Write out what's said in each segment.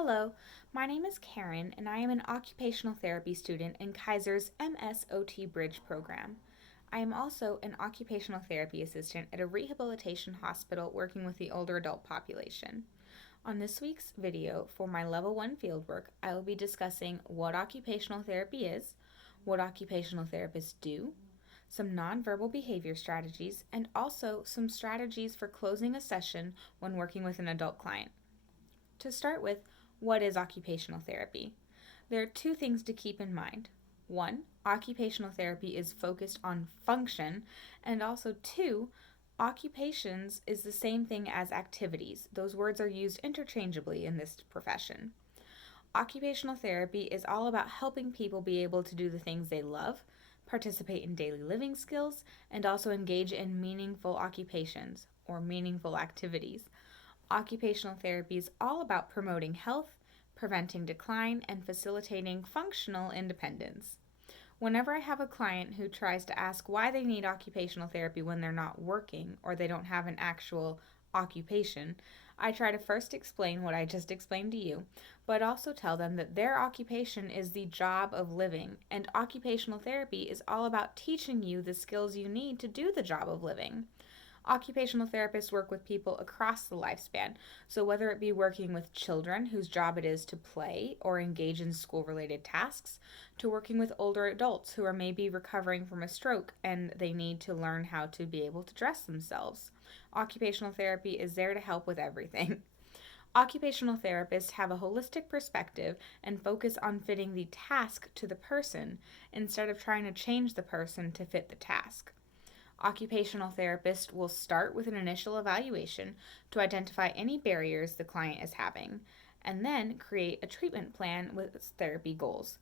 Hello, my name is Karen, and I am an occupational therapy student in Kaiser's MSOT Bridge program. I am also an occupational therapy assistant at a rehabilitation hospital working with the older adult population. On this week's video for my Level 1 fieldwork, I will be discussing what occupational therapy is, what occupational therapists do, some nonverbal behavior strategies, and also some strategies for closing a session when working with an adult client. To start with, what is occupational therapy? There are two things to keep in mind. One, occupational therapy is focused on function, and also two, occupations is the same thing as activities. Those words are used interchangeably in this profession. Occupational therapy is all about helping people be able to do the things they love, participate in daily living skills, and also engage in meaningful occupations or meaningful activities. Occupational therapy is all about promoting health, preventing decline, and facilitating functional independence. Whenever I have a client who tries to ask why they need occupational therapy when they're not working or they don't have an actual occupation, I try to first explain what I just explained to you, but also tell them that their occupation is the job of living, and occupational therapy is all about teaching you the skills you need to do the job of living. Occupational therapists work with people across the lifespan. So, whether it be working with children whose job it is to play or engage in school related tasks, to working with older adults who are maybe recovering from a stroke and they need to learn how to be able to dress themselves. Occupational therapy is there to help with everything. Occupational therapists have a holistic perspective and focus on fitting the task to the person instead of trying to change the person to fit the task. Occupational therapists will start with an initial evaluation to identify any barriers the client is having, and then create a treatment plan with therapy goals.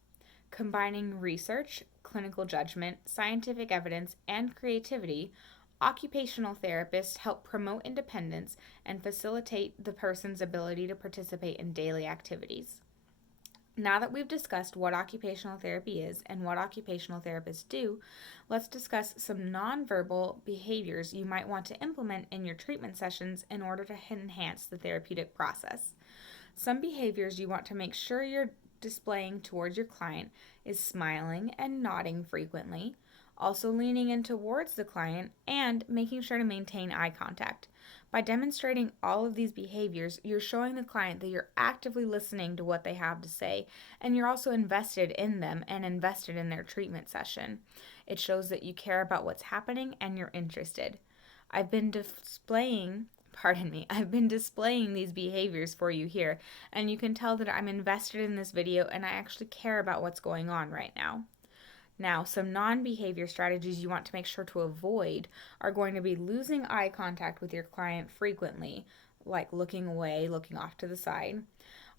Combining research, clinical judgment, scientific evidence, and creativity, occupational therapists help promote independence and facilitate the person's ability to participate in daily activities. Now that we've discussed what occupational therapy is and what occupational therapists do, let's discuss some nonverbal behaviors you might want to implement in your treatment sessions in order to enhance the therapeutic process. Some behaviors you want to make sure you're displaying towards your client is smiling and nodding frequently, also leaning in towards the client, and making sure to maintain eye contact. By demonstrating all of these behaviors, you're showing the client that you're actively listening to what they have to say, and you're also invested in them and invested in their treatment session. It shows that you care about what's happening and you're interested. I've been displaying these behaviors for you here, and you can tell that I'm invested in this video and I actually care about what's going on right now. Now, some non-behavior strategies you want to make sure to avoid are going to be losing eye contact with your client frequently, like looking away, looking off to the side.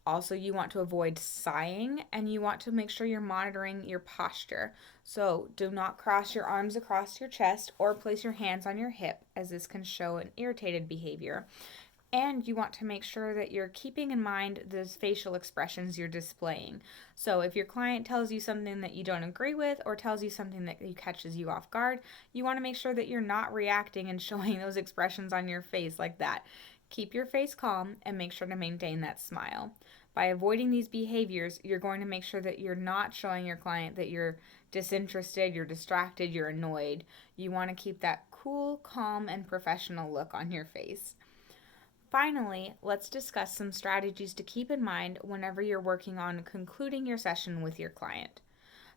Also, you want to avoid sighing, and you want to make sure you're monitoring your posture. So, do not cross your arms across your chest or place your hands on your hip, as this can show an irritated behavior. And you want to make sure that you're keeping in mind the facial expressions you're displaying. So if your client tells you something that you don't agree with or tells you something that catches you off guard, you want to make sure that you're not reacting and showing those expressions on your face like that. Keep your face calm and make sure to maintain that smile. By avoiding these behaviors, you're going to make sure that you're not showing your client that you're disinterested, you're distracted, you're annoyed. You want to keep that cool, calm, and professional look on your face. Finally, let's discuss some strategies to keep in mind whenever you're working on concluding your session with your client.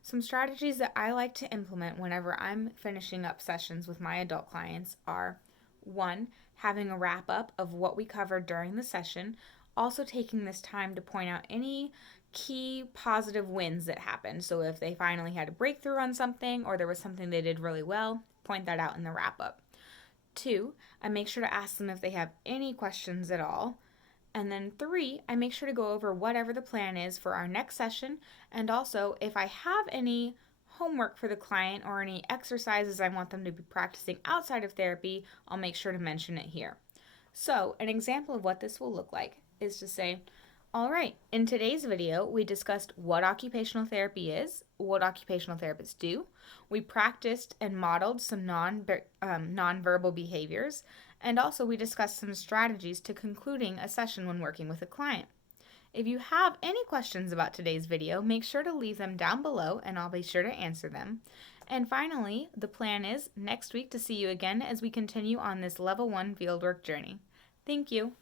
Some strategies that I like to implement whenever I'm finishing up sessions with my adult clients are 1. Having a wrap up of what we covered during the session, also taking this time to point out any key positive wins that happened. So if they finally had a breakthrough on something or there was something they did really well, point that out in the wrap up. 2, I make sure to ask them if they have any questions at all. And then 3, I make sure to go over whatever the plan is for our next session, and also if I have any homework for the client or any exercises I want them to be practicing outside of therapy, I'll make sure to mention it here. So an example of what this will look like is to say, all right, in today's video, we discussed what occupational therapy is, what occupational therapists do. We practiced and modeled some nonverbal behaviors, and also we discussed some strategies to concluding a session when working with a client. If you have any questions about today's video, make sure to leave them down below and I'll be sure to answer them. And finally, the plan is next week to see you again as we continue on this Level 1 fieldwork journey. Thank you.